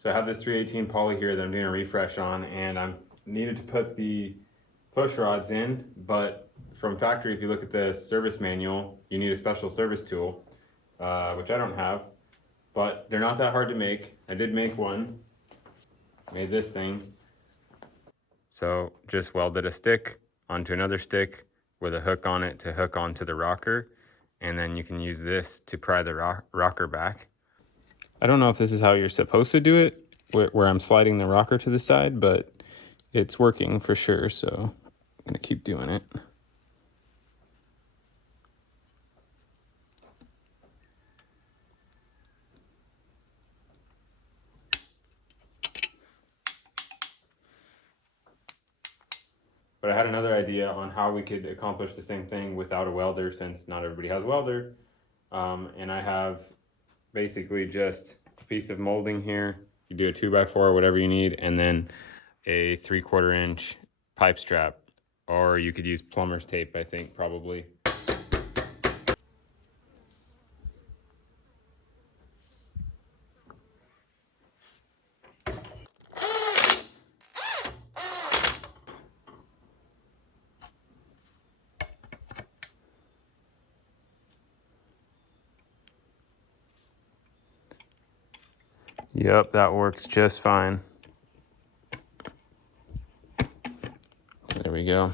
So I have this 318 poly here that I'm doing a refresh on, and I'm needed to put the push rods in, but from factory, if you look at the service manual, you need a special service tool, which I don't have, but they're not that hard to make. I did make one, made this thing. So just welded a stick onto another stick with a hook on it to hook onto the rocker, and then you can use this to pry the rocker back. I don't know if this is how you're supposed to do it, where I'm sliding the rocker to the side, but it's working for sure, so I'm gonna keep doing it. But I had another idea on how we could accomplish the same thing without a welder, since not everybody has a welder. And I have basically just a piece of molding here. You do a 2x4 or whatever you need, and then a 3/4 inch pipe strap, or you could use plumber's tape, I think, probably. Yep, that works just fine. There we go.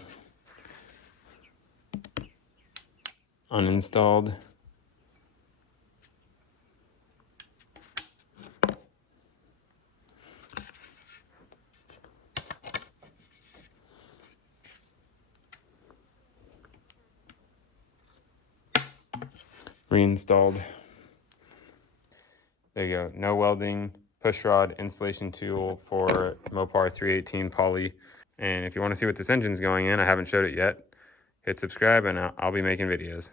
Uninstalled. Reinstalled. There you go. No welding, push rod installation tool for Mopar 318 poly. And if you want to see what this engine's going in, I haven't showed it yet, hit subscribe and I'll be making videos.